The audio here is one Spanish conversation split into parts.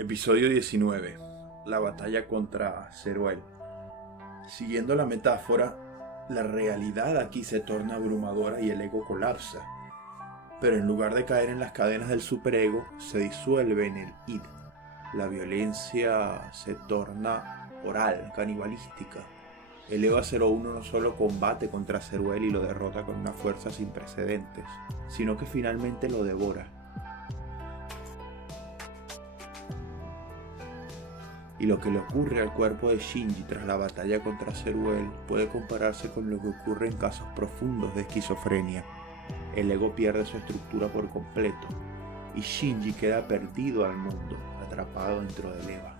Episodio 19. La batalla contra Zeruel. Siguiendo la metáfora, la realidad aquí se torna abrumadora y el ego colapsa. Pero en lugar de caer en las cadenas del superego, se disuelve en el id. La violencia se torna oral, canibalística. El EVA 01 no solo combate contra Zeruel y lo derrota con una fuerza sin precedentes, sino que finalmente lo devora. Y lo que le ocurre al cuerpo de Shinji tras la batalla contra Zeruel puede compararse con lo que ocurre en casos profundos de esquizofrenia. El ego pierde su estructura por completo y Shinji queda perdido al mundo, atrapado dentro del EVA.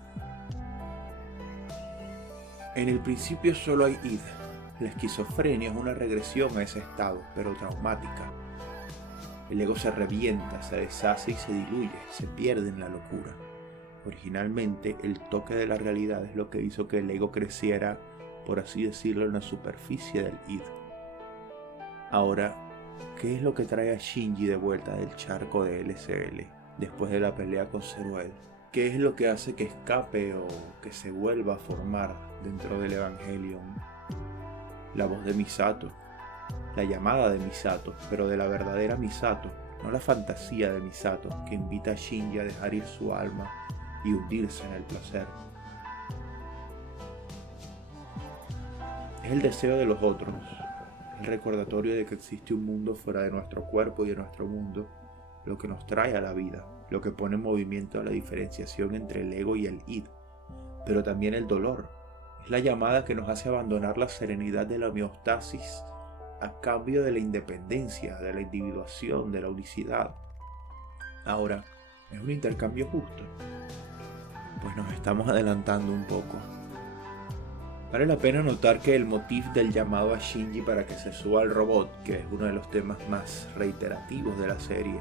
En el principio solo hay id. La esquizofrenia es una regresión a ese estado, pero traumática. El ego se revienta, se deshace y se diluye, se pierde en la locura. Originalmente, el toque de la realidad es lo que hizo que el ego creciera, por así decirlo, en la superficie del id. Ahora, ¿qué es lo que trae a Shinji de vuelta del charco de LSL después de la pelea con Zeruel? ¿Qué es lo que hace que escape o que se vuelva a formar dentro del Evangelion? La voz de Misato, la llamada de Misato, pero de la verdadera Misato, no la fantasía de Misato que invita a Shinji a dejar ir su alma y hundirse en el placer. Es el deseo de los otros, el recordatorio de que existe un mundo fuera de nuestro cuerpo y de nuestro mundo, lo que nos trae a la vida, lo que pone en movimiento la diferenciación entre el ego y el id, pero también el dolor. Es la llamada que nos hace abandonar la serenidad de la homeostasis a cambio de la independencia, de la individuación, de la unicidad. Ahora, ¿es un intercambio justo? Pues nos estamos adelantando un poco. Vale la pena notar que el motivo del llamado a Shinji para que se suba al robot, que es uno de los temas más reiterativos de la serie,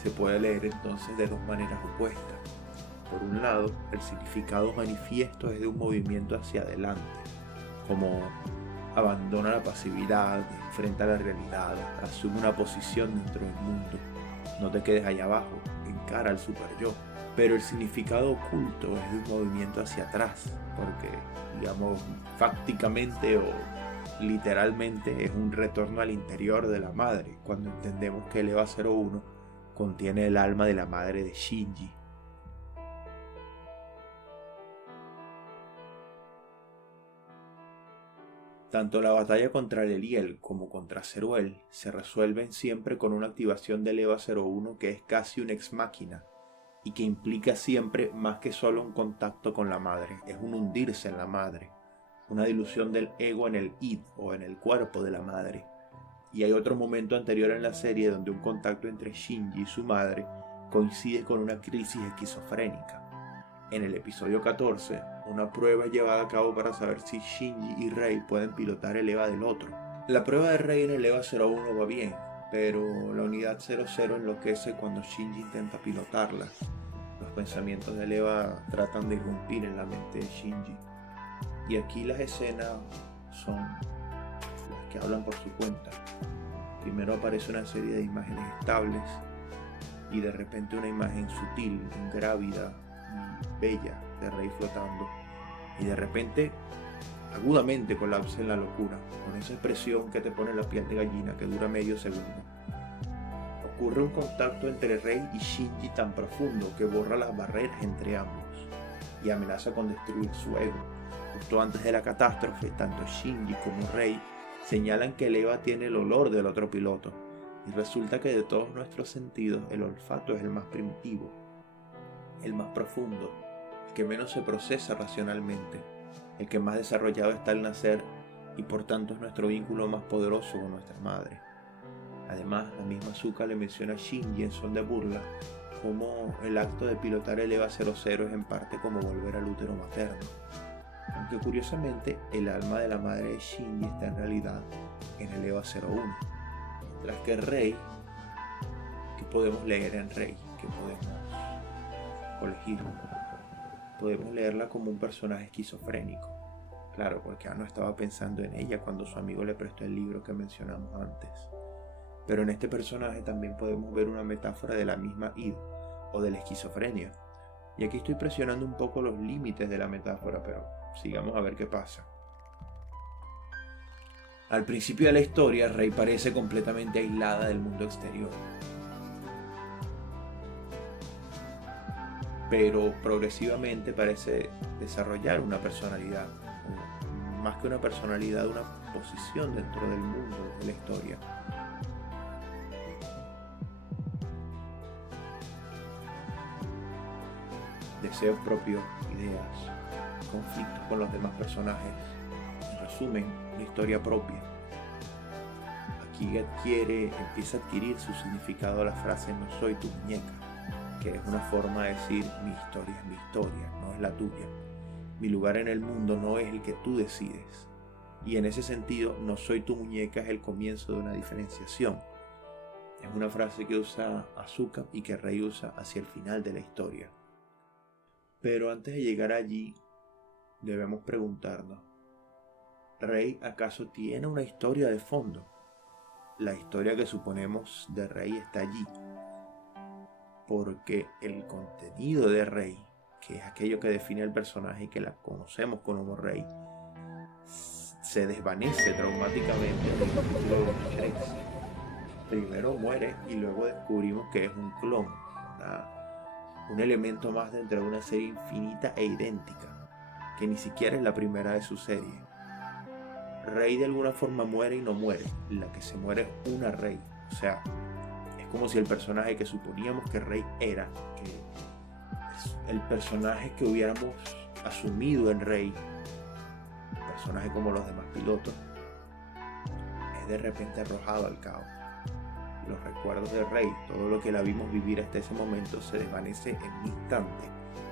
se puede leer entonces de dos maneras opuestas. Por un lado, el significado manifiesto es de un movimiento hacia adelante, como abandona la pasividad, enfrenta la realidad, asume una posición dentro del mundo, no te quedes allá abajo, encara al super yo. Pero el significado oculto es de un movimiento hacia atrás, porque, digamos, fácticamente o literalmente es un retorno al interior de la madre, cuando entendemos que el EVA 01 contiene el alma de la madre de Shinji. Tanto la batalla contra Leliel como contra Zeruel se resuelven siempre con una activación del EVA 01 que es casi un ex machina, y que implica siempre más que solo un contacto con la madre, es un hundirse en la madre, una dilución del ego en el id o en el cuerpo de la madre. Y hay otro momento anterior en la serie donde un contacto entre Shinji y su madre coincide con una crisis esquizofrénica. En el episodio 14, una prueba es llevada a cabo para saber si Shinji y Rei pueden pilotar el EVA del otro. La prueba de Rei en el EVA 01 va bien, pero la unidad 00 enloquece cuando Shinji intenta pilotarla. Los pensamientos de EVA tratan de irrumpir en la mente de Shinji. Y aquí las escenas son las que hablan por su cuenta. Primero aparece una serie de imágenes estables y de repente una imagen sutil, ingrávida y bella de Rei flotando. Y de repente agudamente colapsa en la locura, con esa expresión que te pone la piel de gallina que dura medio segundo. Ocurre un contacto entre Rei y Shinji tan profundo que borra las barreras entre ambos y amenaza con destruir su ego. Justo antes de la catástrofe, tanto Shinji como Rei señalan que el EVA tiene el olor del otro piloto, y resulta que de todos nuestros sentidos el olfato es el más primitivo, el más profundo, el que menos se procesa racionalmente, el que más desarrollado está al nacer y por tanto es nuestro vínculo más poderoso con nuestra madre. Además, la misma Asuka le menciona a Shinji en son de burla como el acto de pilotar el EVA 00 es en parte como volver al útero materno. Aunque curiosamente, el alma de la madre de Shinji está en realidad en el EVA 01. Mientras que Rei, ¿qué podemos leer en Rei? ¿Qué podemos colegir? Podemos leerla como un personaje esquizofrénico. Claro, porque no estaba pensando en ella cuando su amigo le prestó el libro que mencionamos antes. Pero en este personaje también podemos ver una metáfora de la misma id o de la esquizofrenia. Y aquí estoy presionando un poco los límites de la metáfora, pero sigamos a ver qué pasa. Al principio de la historia, Rey parece completamente aislada del mundo exterior. Pero progresivamente parece desarrollar una personalidad, más que una personalidad, una posición dentro del mundo de la historia. Deseos propios, ideas, conflictos con los demás personajes. En resumen, una historia propia. Aquí empieza a adquirir su significado la frase "no soy tu muñeca", que es una forma de decir mi historia es mi historia, no es la tuya. Mi lugar en el mundo no es el que tú decides. Y en ese sentido, "no soy tu muñeca" es el comienzo de una diferenciación. Es una frase que usa Asuka y que Rey usa hacia el final de la historia. Pero antes de llegar allí, debemos preguntarnos, ¿Rey acaso tiene una historia de fondo? La historia que suponemos de Rey está allí, porque el contenido de Rey, que es aquello que define al personaje y que la conocemos como Rey, se desvanece traumáticamente en el capítulo 23. Primero muere y luego descubrimos que es un clon, un elemento más dentro de una serie infinita e idéntica, que ni siquiera es la primera de su serie. Rey de alguna forma muere y no muere, la que se muere es una Rey, o sea, es como si el personaje que suponíamos que Rey era, que es el personaje que hubiéramos asumido en Rey, un personaje como los demás pilotos, es de repente arrojado al caos. Los recuerdos de Rey, todo lo que la vimos vivir hasta ese momento, se desvanece en un instante.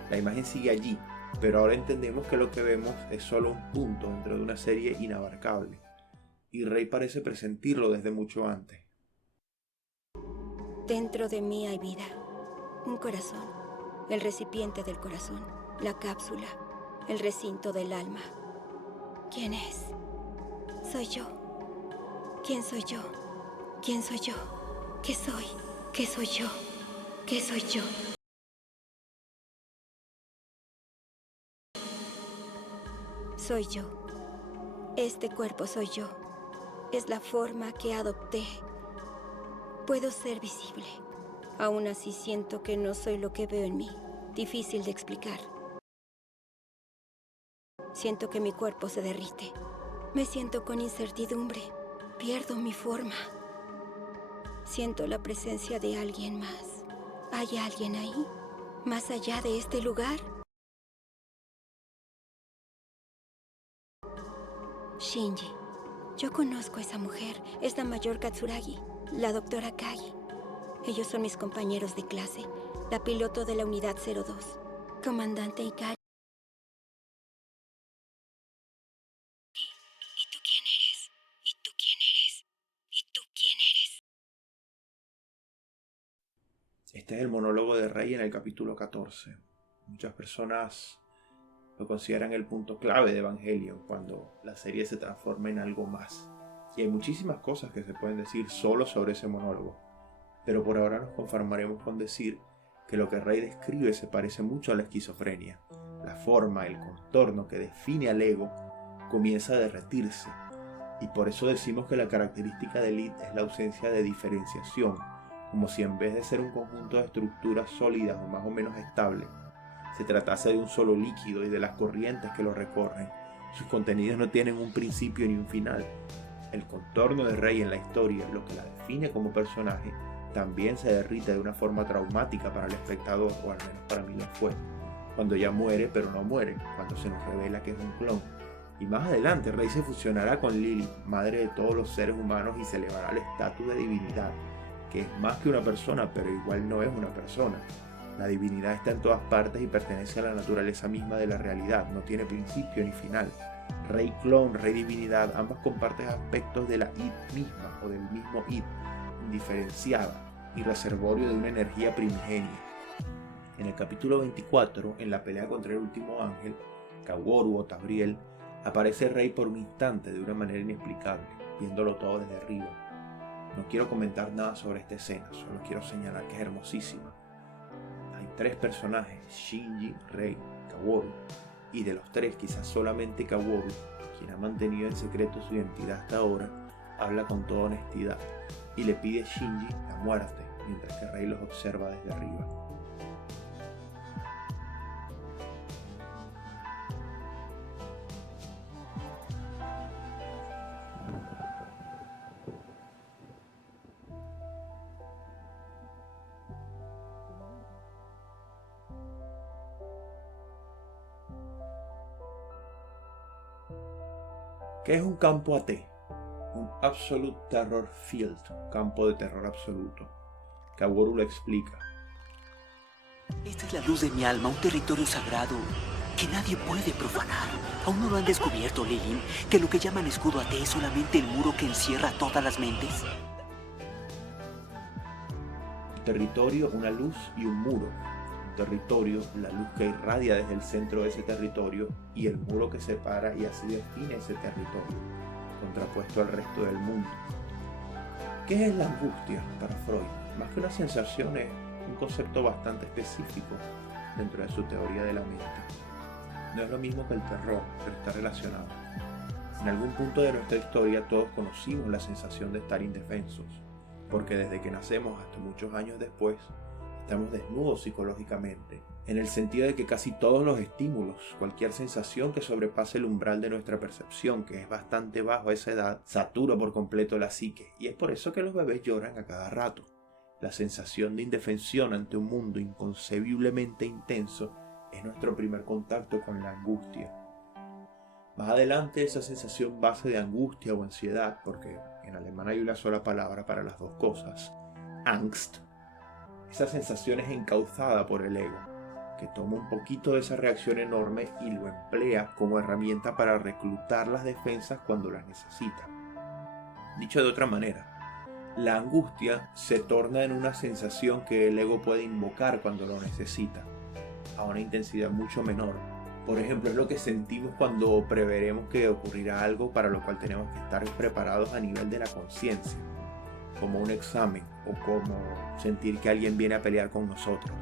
La imagen sigue allí, pero ahora entendemos que lo que vemos es solo un punto dentro de una serie inabarcable. Y Rey parece presentirlo desde mucho antes. Dentro de mí hay vida, un corazón, el recipiente del corazón, la cápsula, el recinto del alma. ¿Quién es? Soy yo. ¿Quién soy yo? ¿Quién soy yo? ¿Qué soy? ¿Qué soy yo? ¿Qué soy yo? Soy yo. Este cuerpo soy yo. Es la forma que adopté. Puedo ser visible. Aún así siento que no soy lo que veo en mí. Difícil de explicar. Siento que mi cuerpo se derrite. Me siento con incertidumbre. Pierdo mi forma. Siento la presencia de alguien más. ¿Hay alguien ahí? ¿Más allá de este lugar? Shinji. Yo conozco a esa mujer. Es la mayor Katsuragi, la doctora Kagi. Ellos son mis compañeros de clase. La piloto de la unidad 02. Comandante Ikari. ¿Y tú quién eres? ¿Y tú quién eres? ¿Y tú quién eres? Este es el monólogo de Rey en el capítulo 14. Muchas personas lo consideran el punto clave de Evangelion, cuando la serie se transforma en algo más. Y hay muchísimas cosas que se pueden decir solo sobre ese monólogo, pero por ahora nos conformaremos con decir que lo que Rey describe se parece mucho a la esquizofrenia. La forma, el contorno que define al ego comienza a derretirse, y por eso decimos que la característica del id es la ausencia de diferenciación, como si en vez de ser un conjunto de estructuras sólidas o más o menos estables, se tratase de un solo líquido y de las corrientes que lo recorren. Sus contenidos no tienen un principio ni un final. El contorno de Rey en la historia, lo que la define como personaje, también se derrite de una forma traumática para el espectador, o al menos para mí lo fue, cuando ella muere pero no muere, cuando se nos revela que es un clon. Y más adelante Rey se fusionará con Lily, madre de todos los seres humanos, y se elevará al estatus de divinidad, que es más que una persona, pero igual no es una persona. La divinidad está en todas partes y pertenece a la naturaleza misma de la realidad, no tiene principio ni final. Rey clon, Rey divinidad, ambas comparten aspectos de la id misma o del mismo id, indiferenciada y reservorio de una energía primigenia. En el capítulo 24, en la pelea contra el último ángel, Kaworu o Tabriel, aparece Rey por un instante de una manera inexplicable, viéndolo todo desde arriba. No quiero comentar nada sobre esta escena, solo quiero señalar que es hermosísima. Hay 3 personajes, Shinji, Rei, Kaworu, y de los 3 quizás solamente Kaworu, quien ha mantenido en secreto su identidad hasta ahora, habla con toda honestidad y le pide a Shinji la muerte, mientras que Rei los observa desde arriba. ¿Qué es un campo AT? Un Absolute Terror Field, campo de terror absoluto. Kaworu lo explica. Esta es la luz de mi alma, un territorio sagrado que nadie puede profanar. Aún no lo han descubierto, Lilin, que lo que llaman escudo AT es solamente el muro que encierra todas las mentes. Un territorio, una luz y un muro. Un territorio, la luz que irradia desde el centro de ese territorio y el muro que separa y así define ese territorio, contrapuesto al resto del mundo. ¿Qué es la angustia para Freud? Más que una sensación, es un concepto bastante específico dentro de su teoría de la mente. No es lo mismo que el terror, pero está relacionado. En algún punto de nuestra historia todos conocimos la sensación de estar indefensos, porque desde que nacemos hasta muchos años después, estamos desnudos psicológicamente, en el sentido de que casi todos los estímulos, cualquier sensación que sobrepase el umbral de nuestra percepción, que es bastante bajo a esa edad, satura por completo la psique, y es por eso que los bebés lloran a cada rato. La sensación de indefensión ante un mundo inconcebiblemente intenso es nuestro primer contacto con la angustia. Más adelante, esa sensación base de angustia o ansiedad, porque en alemán hay una sola palabra para las dos cosas, Angst, esa sensación es encauzada por el ego, que toma un poquito de esa reacción enorme y lo emplea como herramienta para reclutar las defensas cuando las necesita. Dicho de otra manera, la angustia se torna en una sensación que el ego puede invocar cuando lo necesita, a una intensidad mucho menor. Por ejemplo, es lo que sentimos cuando preveremos que ocurrirá algo para lo cual tenemos que estar preparados a nivel de la conciencia, como un examen o como sentir que alguien viene a pelear con nosotros.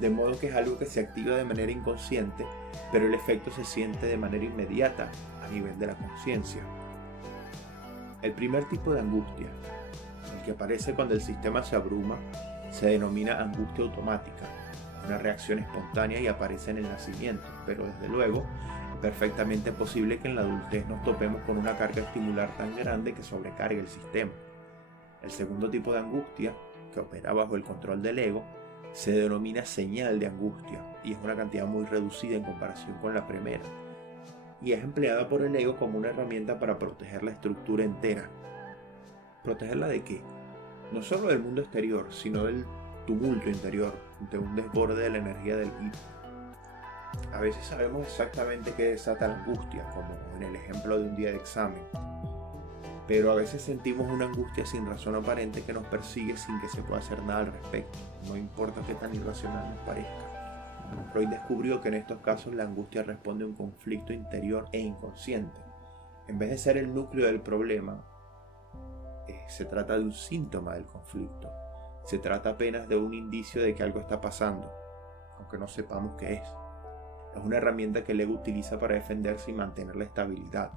De modo que es algo que se activa de manera inconsciente, pero el efecto se siente de manera inmediata a nivel de la conciencia. El primer tipo de angustia, el que aparece cuando el sistema se abruma, se denomina angustia automática, una reacción espontánea y aparece en el nacimiento, pero desde luego es perfectamente posible que en la adultez nos topemos con una carga estimular tan grande que sobrecargue el sistema. El segundo tipo de angustia, que opera bajo el control del ego, se denomina señal de angustia y es una cantidad muy reducida en comparación con la primera, y es empleada por el ego como una herramienta para proteger la estructura entera. ¿Protegerla de qué? No solo del mundo exterior, sino del tumulto interior, de un desborde de la energía del id. A veces sabemos exactamente qué desata la angustia, como en el ejemplo de un día de examen, pero a veces sentimos una angustia sin razón aparente que nos persigue sin que se pueda hacer nada al respecto, no importa qué tan irracional nos parezca. Freud descubrió que en estos casos la angustia responde a un conflicto interior e inconsciente. En vez de ser el núcleo del problema, se trata de un síntoma del conflicto. Se trata apenas de un indicio de que algo está pasando, aunque no sepamos qué es. Es una herramienta que el ego utiliza para defenderse y mantener la estabilidad,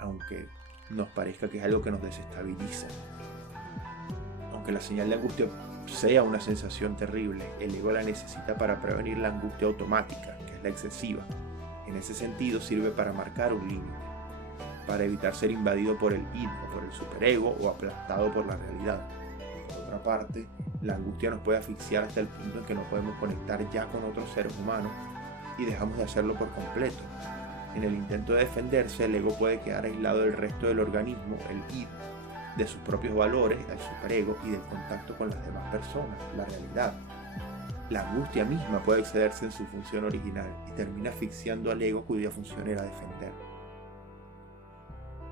aunque nos parezca que es algo que nos desestabiliza. Aunque la señal de angustia sea una sensación terrible, el ego la necesita para prevenir la angustia automática, que es la excesiva. En ese sentido sirve para marcar un límite, para evitar ser invadido por el id o por el superego o aplastado por la realidad. Por otra parte, la angustia nos puede asfixiar hasta el punto en que no podemos conectar ya con otros seres humanos y dejamos de hacerlo por completo. En el intento de defenderse, el ego puede quedar aislado del resto del organismo, el id, de sus propios valores, el superego y del contacto con las demás personas, la realidad. La angustia misma puede excederse en su función original y termina asfixiando al ego cuya función era defender.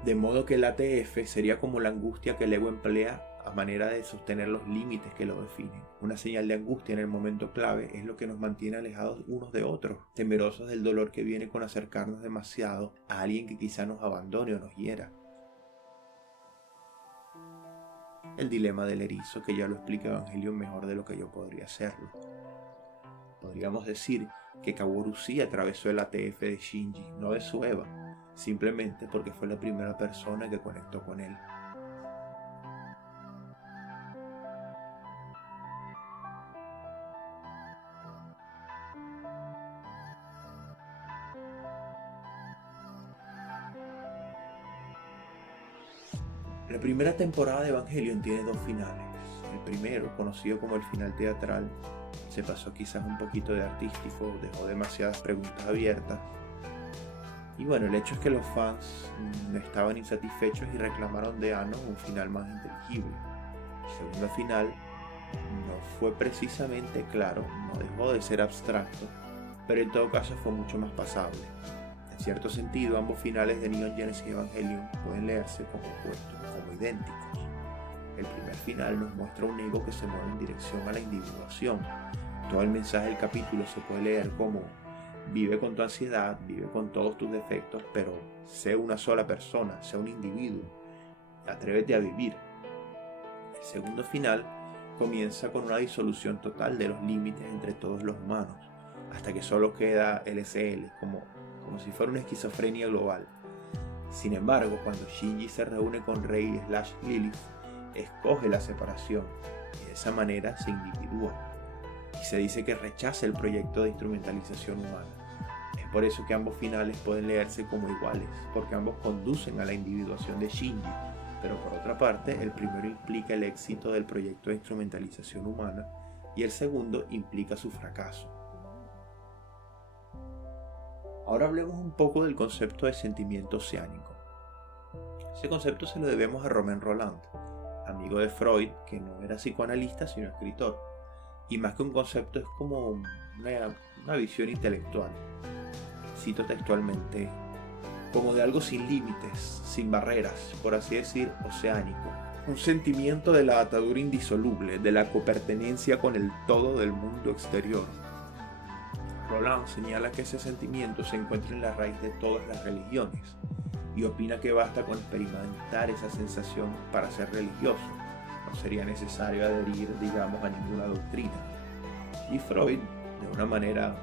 De modo que el ATF sería como la angustia que el ego emplea a manera de sostener los límites que lo definen. Una señal de angustia en el momento clave es lo que nos mantiene alejados unos de otros, temerosos del dolor que viene con acercarnos demasiado a alguien que quizá nos abandone o nos hiera. El dilema del erizo, que ya lo explica Evangelion mejor de lo que yo podría hacerlo. Podríamos decir que Kaworu sí atravesó el ATF de Shinji, no de su Eva, simplemente porque fue la primera persona que conectó con él. La primera temporada de Evangelion tiene dos finales. El primero, conocido como el final teatral, se pasó quizás un poquito de artístico, dejó demasiadas preguntas abiertas. Y bueno, el hecho es que los fans estaban insatisfechos y reclamaron de Anno un final más inteligible. El segundo final no fue precisamente claro, no dejó de ser abstracto, pero en todo caso fue mucho más pasable. En cierto sentido, ambos finales de Neon Genesis Evangelion pueden leerse como opuestos, como idénticos. El primer final nos muestra un ego que se mueve en dirección a la individuación. Todo el mensaje del capítulo se puede leer como: vive con tu ansiedad, vive con todos tus defectos, pero sé una sola persona, sé un individuo, atrévete a vivir. El segundo final comienza con una disolución total de los límites entre todos los humanos, hasta que solo queda LSL, como si fuera una esquizofrenia global. Sin embargo, cuando Shinji se reúne con Rei / Lilith, escoge la separación y de esa manera se individúa. Y se dice que rechaza el proyecto de instrumentalización humana. Es por eso que ambos finales pueden leerse como iguales, porque ambos conducen a la individuación de Shinji, pero por otra parte, el primero implica el éxito del proyecto de instrumentalización humana y el segundo implica su fracaso. Ahora hablemos un poco del concepto de sentimiento oceánico. Ese concepto se lo debemos a Romain Rolland, amigo de Freud, que no era psicoanalista sino escritor. Y más que un concepto es como una visión intelectual. Cito textualmente: como de algo sin límites, sin barreras, por así decir, oceánico. Un sentimiento de la atadura indisoluble, de la copertenencia con el todo del mundo exterior. Rolland señala que ese sentimiento se encuentra en la raíz de todas las religiones y opina que basta con experimentar esa sensación para ser religioso. No sería necesario adherir, digamos, a ninguna doctrina. Y Freud, de una manera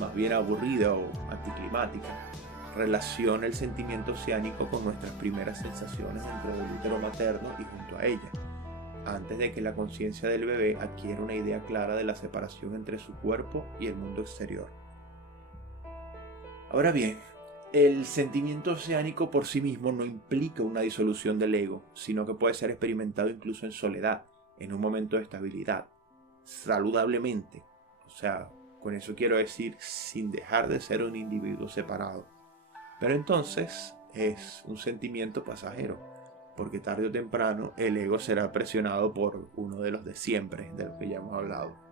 más bien aburrida o anticlimática, relaciona el sentimiento oceánico con nuestras primeras sensaciones dentro del útero materno y junto a ella, antes de que la conciencia del bebé adquiera una idea clara de la separación entre su cuerpo y el mundo exterior. Ahora bien, el sentimiento oceánico por sí mismo no implica una disolución del ego, sino que puede ser experimentado incluso en soledad, en un momento de estabilidad, saludablemente. O sea, con eso quiero decir, sin dejar de ser un individuo separado. Pero entonces es un sentimiento pasajero, porque tarde o temprano el ego será presionado por uno de los de siempre, de los que ya hemos hablado.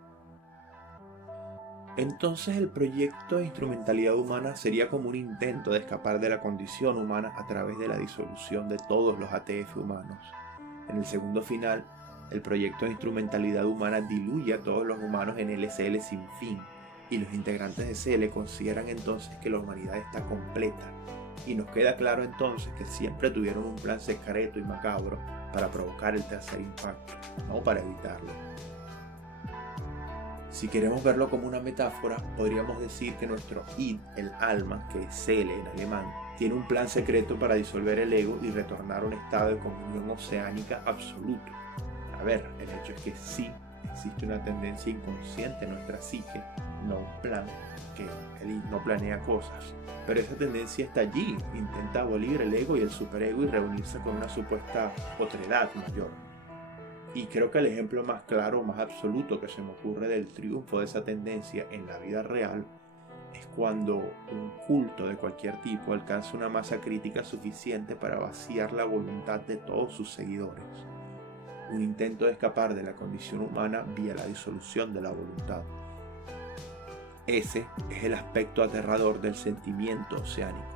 Entonces el proyecto de instrumentalidad humana sería como un intento de escapar de la condición humana a través de la disolución de todos los ATF humanos. En el segundo final, el proyecto de instrumentalidad humana diluye a todos los humanos en LSL sin fin, y los integrantes de CL consideran entonces que la humanidad está completa. Y nos queda claro entonces que siempre tuvieron un plan secreto y macabro para provocar el tercer impacto, no para evitarlo. Si queremos verlo como una metáfora, podríamos decir que nuestro id, el alma, que es Seele en alemán, tiene un plan secreto para disolver el ego y retornar a un estado de comunión oceánica absoluto. A ver, el hecho es que sí existe una tendencia inconsciente en nuestra psique, no un plan, que el id no planea cosas, pero esa tendencia está allí, intenta abolir el ego y el superego y reunirse con una supuesta otredad mayor. Y creo que el ejemplo más claro, más absoluto que se me ocurre del triunfo de esa tendencia en la vida real es cuando un culto de cualquier tipo alcanza una masa crítica suficiente para vaciar la voluntad de todos sus seguidores. Un intento de escapar de la condición humana vía la disolución de la voluntad. Ese es el aspecto aterrador del sentimiento oceánico.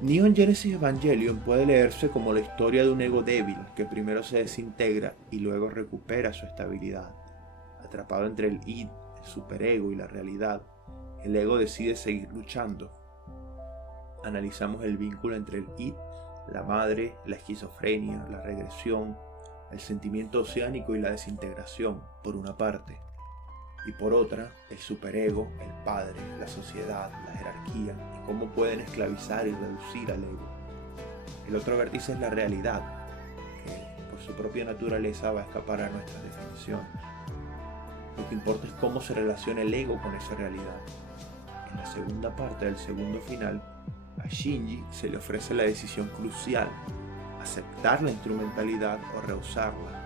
Neon Genesis Evangelion puede leerse como la historia de un ego débil que primero se desintegra y luego recupera su estabilidad. Atrapado entre el id, el superego y la realidad, el ego decide seguir luchando. analizamos el vínculo entre el id, la madre, la esquizofrenia, la regresión, el sentimiento oceánico y la desintegración, por una parte, y por otra, el superego, el padre, la sociedad, la jerarquía, y cómo pueden esclavizar y reducir al ego. El otro vértice es la realidad, que por su propia naturaleza va a escapar a nuestras definiciones. Lo que importa es cómo se relaciona el ego con esa realidad. En la segunda parte del segundo final, a Shinji se le ofrece la decisión crucial: aceptar la instrumentalidad o rehusarla.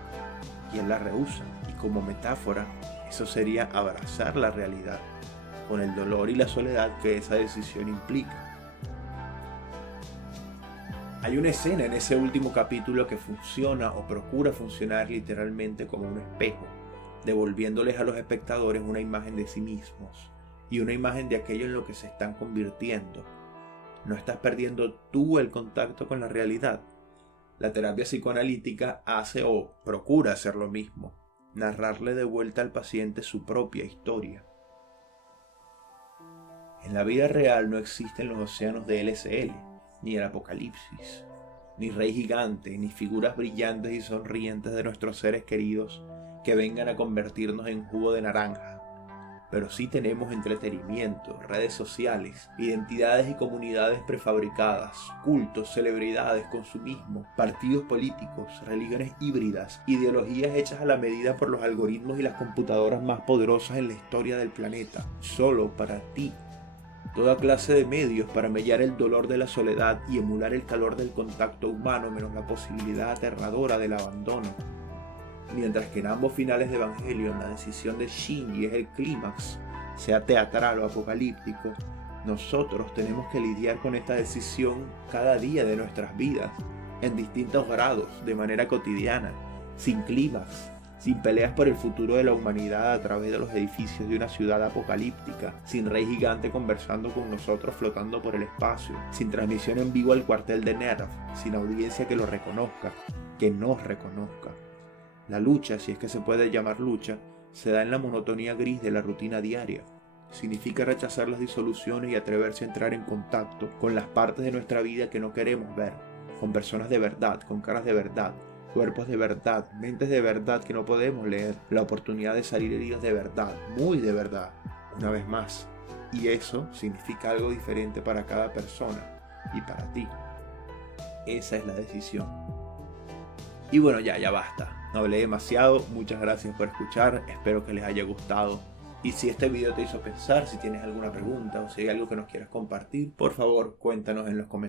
Y él la rehúsa, y como metáfora, eso sería abrazar la realidad, con el dolor y la soledad que esa decisión implica. Hay una escena en ese último capítulo que funciona o procura funcionar literalmente como un espejo, devolviéndoles a los espectadores una imagen de sí mismos y una imagen de aquello en lo que se están convirtiendo. ¿No estás perdiendo tú el contacto con la realidad? La terapia psicoanalítica hace o procura hacer lo mismo: narrarle de vuelta al paciente su propia historia. En la vida real no existen los océanos de LSL, ni el apocalipsis, ni rey gigante, ni figuras brillantes y sonrientes de nuestros seres queridos que vengan a convertirnos en jugo de naranja. Pero sí tenemos entretenimiento, redes sociales, identidades y comunidades prefabricadas, cultos, celebridades, consumismo, partidos políticos, religiones híbridas, ideologías hechas a la medida por los algoritmos y las computadoras más poderosas en la historia del planeta, solo para ti. Toda clase de medios para mellar el dolor de la soledad y emular el calor del contacto humano, menos la posibilidad aterradora del abandono. Mientras que en ambos finales de Evangelion la decisión de Shinji es el clímax, sea teatral o apocalíptico, nosotros tenemos que lidiar con esta decisión cada día de nuestras vidas, en distintos grados, de manera cotidiana, sin clímax, sin peleas por el futuro de la humanidad a través de los edificios de una ciudad apocalíptica, sin rey gigante conversando con nosotros flotando por el espacio, sin transmisión en vivo al cuartel de Nerv, sin audiencia que lo reconozca, que nos reconozca. La lucha, si es que se puede llamar lucha, se da en la monotonía gris de la rutina diaria. Significa rechazar las disoluciones y atreverse a entrar en contacto con las partes de nuestra vida que no queremos ver, con personas de verdad, con caras de verdad, cuerpos de verdad, mentes de verdad que no podemos leer, la oportunidad de salir heridos de verdad, muy de verdad, una vez más. Y eso significa algo diferente para cada persona y para ti. Esa es la decisión. Y bueno, ya basta. No hablé demasiado, muchas gracias por escuchar, espero que les haya gustado. Y si este video te hizo pensar, si tienes alguna pregunta o si hay algo que nos quieras compartir, por favor cuéntanos en los comentarios.